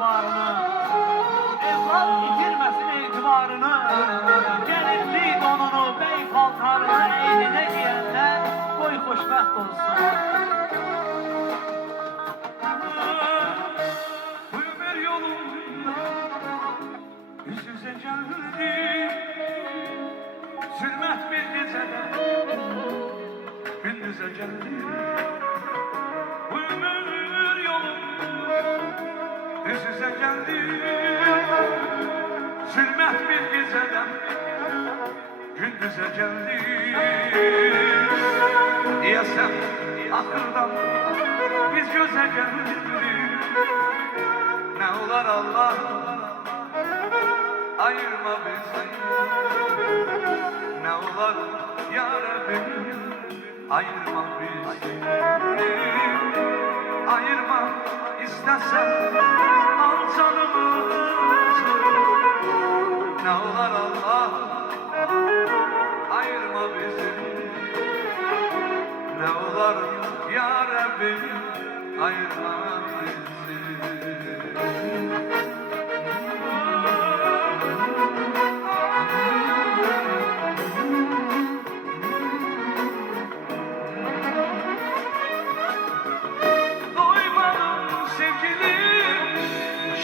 etibarını, evlat itirmesin etibarını, gelinli donunu, bey paltarını eynine giyenler koy xoşbəxt olsun. Ömür yolunda yüz yüze geldi, zulmet bir gecede gündüze geldi. Ömür yolunda yüz yüze geldi, zulmet bir geceden gündüze geldi. Diyesem akıldan biz göze geldik. Ne olar Allah ayırma bizi. Ne olar ya Rabbi ayırma bizi. Ayırma istesen al canımızı. Ne olar Allah ayırma bizi. Ne olar ya Rabbi ayırma bizi. Doymadım sevgilim,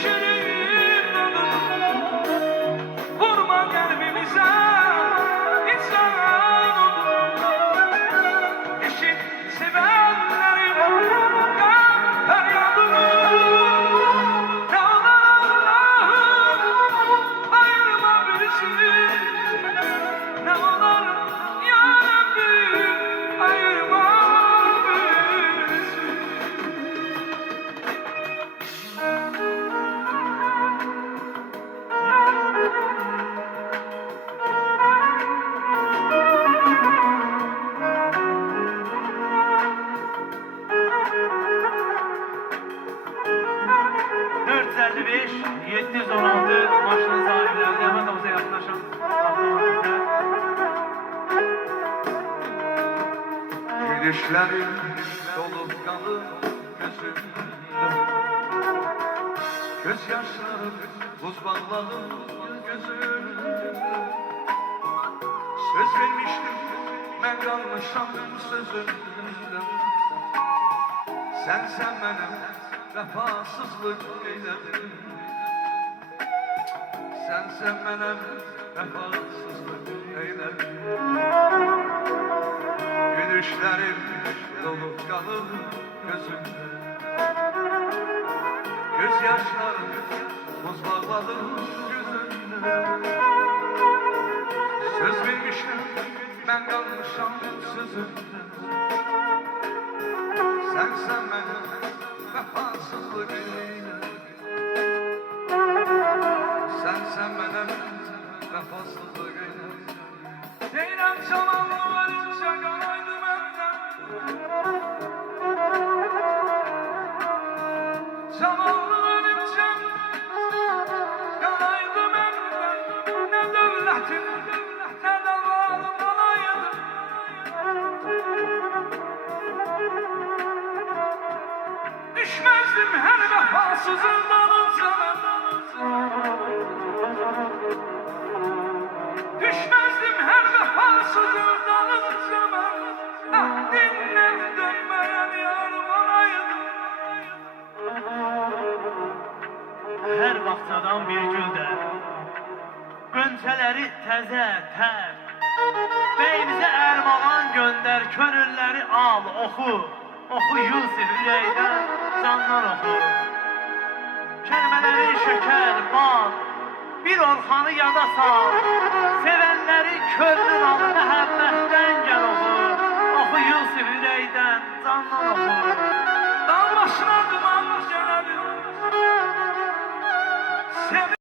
şirin oldum. Vurma kalbimize hiç zarar. Eşit sevenlerin feryadını. Ne olur Allah'ım ayırma bizi. Ne olur ya Rabbi ayırma bizi. ...455, 716 maşının sahipleri Yaman Oğuz'a yaklaşan ablamızda. Gülüşlerim dolup kalır gözümde. Gözyaşlarım buz bağladı gözümde. Söz vermiştim ben kalmışam sözümde. Sen benim vefasızlık eyledin. Sen benim vefasızlık eyledin. Gülüşlerim dolup kalır gözümde. Gözyaşlarım buz bağladı gözümde. Söz vermişim ben kalmışam sözümde. Sen benim vefasızlık eyledin. Sen benim vefasızlık eyledin. Deyirəm zamanlı varınca qalaydı məndən. Zamanlı varınca qalaydı məndən. Nə dövlətim, nə də varım olaydı. Düşməzdim hər vəfasızın dalınca. Düşmezdim her vefasızın dalınca ben. Ah dinlen dönmeyen yarım olaydım. Her vaxtadan bir güldə Qönçələri təzə, tər Beyimizə ərmağan göndər Könülləri al, oxu Oxu Yusuf ürəkdən candan oxu Kəlmələri şəkər, bal Bir orxanı yada sal Sevənləri